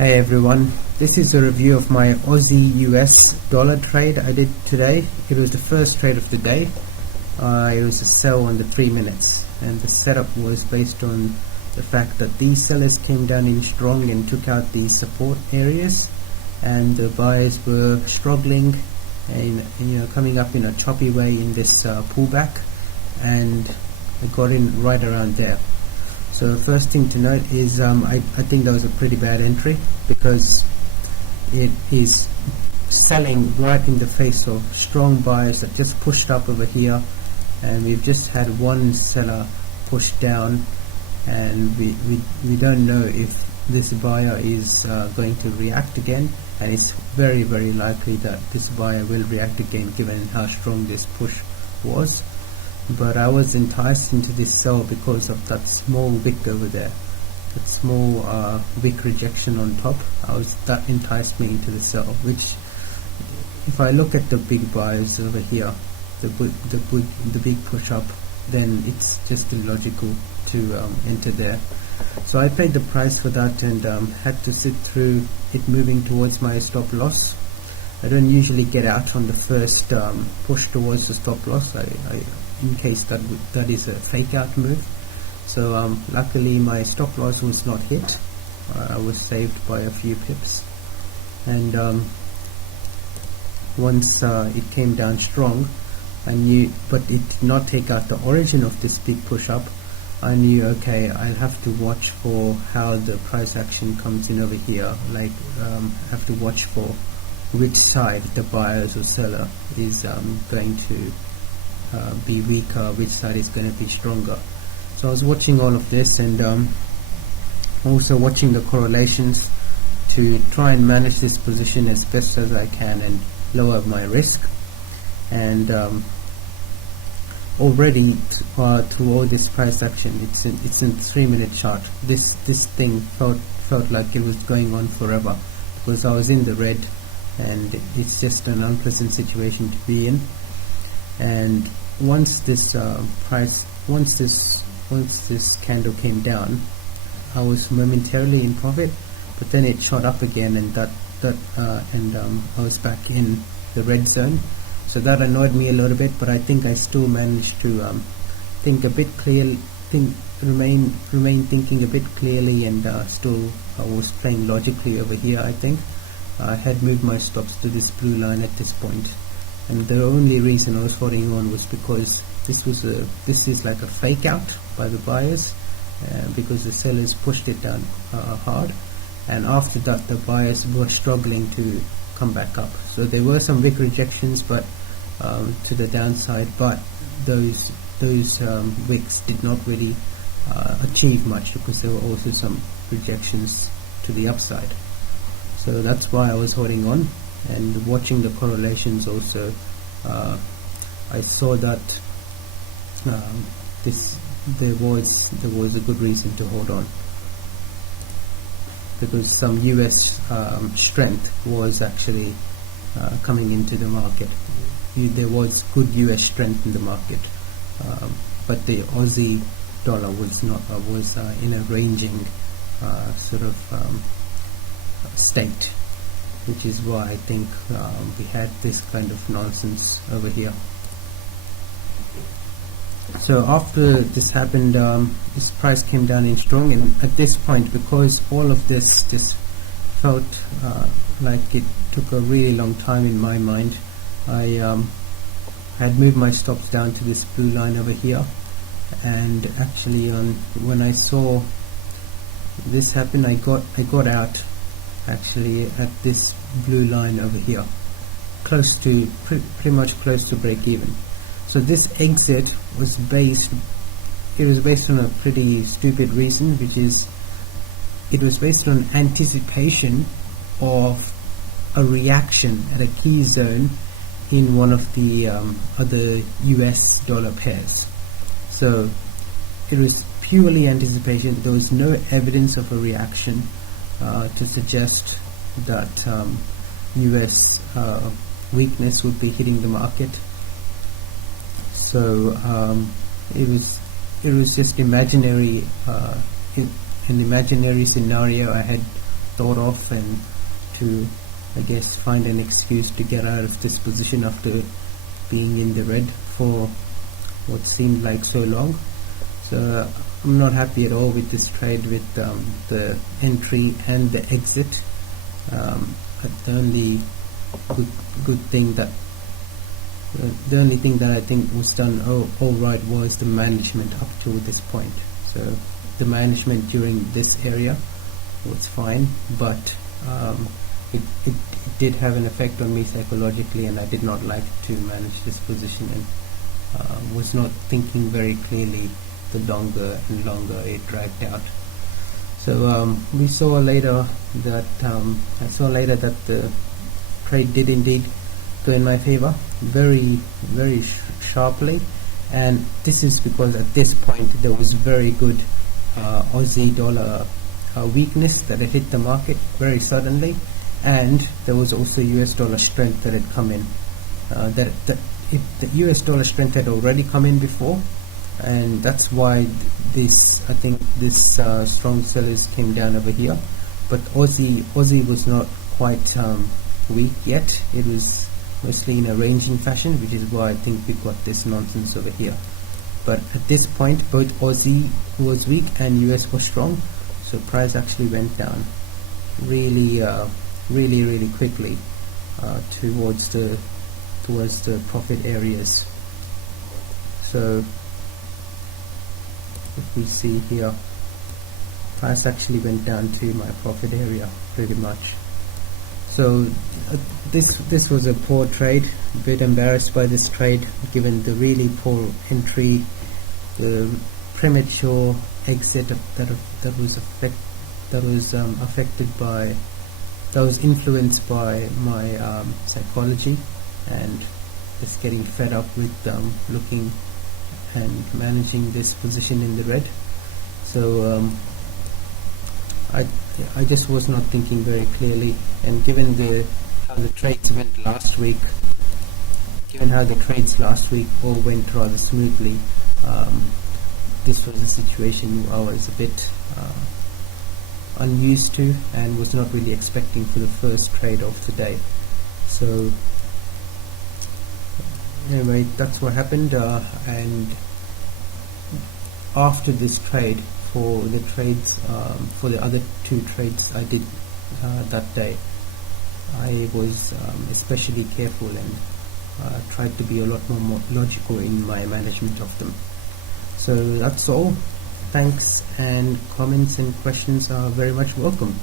Hey everyone, this is a review of my Aussie US dollar trade I did today. It was the first trade of the day. It was a sell on the 3 minutes, and the setup was based on the fact that these sellers came down in strong and took out these support areas, and the buyers were struggling and coming up in a choppy way in this pullback, and I got in right around there. So first thing to note is I think that was a pretty bad entry, because it is selling right in the face of strong buyers that just pushed up over here, and we've just had one seller push down, and we don't know if this buyer is going to react again, and it's very likely that this buyer will react again given how strong this push was. But I was enticed into this sell because of that small wick over there, that small wick rejection on top. That enticed me into the sell, which, if I look at the big buyers over here, the big push up, then it's just illogical to enter there. So I paid the price for that, and had to sit through it moving towards my stop loss. I don't usually get out on the first push towards the stop loss, in case that is a fake out move. So luckily my stop loss was not hit. I was saved by a few pips, and once it came down strong, I knew, but it did not take out the origin of this big push up. I knew, okay, I'll have to watch for how the price action comes in over here, like have to watch for which side the buyers or seller is going to be weaker, which side is going to be stronger. So I was watching all of this, and also watching the correlations to try and manage this position as best as I can and lower my risk. And already through all this price action, it's in 3 minute chart. This thing felt like it was going on forever, because I was in the red, and it's just an unpleasant situation to be in. And once this candle came down, I was momentarily in profit, but then it shot up again, and I was back in the red zone. So that annoyed me a little bit, but I think I still managed to think a bit clearly, remain thinking a bit clearly, and still I was playing logically over here. I think I had moved my stops to this blue line at this point, and the only reason I was holding on was because this is like a fake out by the buyers, because the sellers pushed it down hard, and after that the buyers were struggling to come back up. So there were some big rejections, but to the downside, but those wicks did not really achieve much, because there were also some rejections to the upside. So that's why I was holding on, and watching the correlations also. I saw that there was a good reason to hold on, because some US strength was actually coming into the market. There was good US strength in the market, but the Aussie dollar was in a ranging sort of state, which is why I think we had this kind of nonsense over here. So after this happened, this price came down in strong, and at this point, because all of this just felt like it took a really long time in my mind, I had moved my stops down to this blue line over here, and actually when I saw this happen, I got out actually at this blue line over here, close to pretty much close to break even. So this exit was based on a pretty stupid reason, which is it was based on anticipation of a reaction at a key zone in one of the other US dollar pairs. So it was purely anticipation. There was no evidence of a reaction to suggest that US weakness would be hitting the market. So it was just imaginary, an imaginary scenario I had start off and to, I guess, find an excuse to get out of this position after being in the red for what seemed like so long. So I'm not happy at all with this trade, with the entry and the exit. The only good thing that the only thing that I think was done all right was the management up to this point. So the management during this area was fine, but it did have an effect on me psychologically, and I did not like to manage this position, and was not thinking very clearly the longer and longer it dragged out. So we saw later that I saw later that the trade did indeed go in my favor very sharply, and this is because at this point there was very good Aussie dollar weakness that had hit the market very suddenly, and there was also US dollar strength that had come in. The US dollar strength had already come in before, and that's why I think this strong sellers came down over here. But Aussie was not quite weak yet. It was mostly in a ranging fashion, which is why I think we got this nonsense over here. But at this point, both Aussie was weak and US was strong, so price actually went down really quickly towards the profit areas. So if we see here, price actually went down to my profit area pretty much. So this was a poor trade. A bit embarrassed by this trade, given the really poor entry, the premature exit that was influenced by my psychology, and just getting fed up with looking and managing this position in the red. So I just was not thinking very clearly, and given how the trades went last week, all went rather smoothly, this was a situation I was a bit unused to and was not really expecting for the first trade of today. So anyway, that's what happened, and after this trade, for the other two trades I did that day, I was especially careful and tried to be a lot more logical in my management of them. So that's all. Thanks, and comments and questions are very much welcome.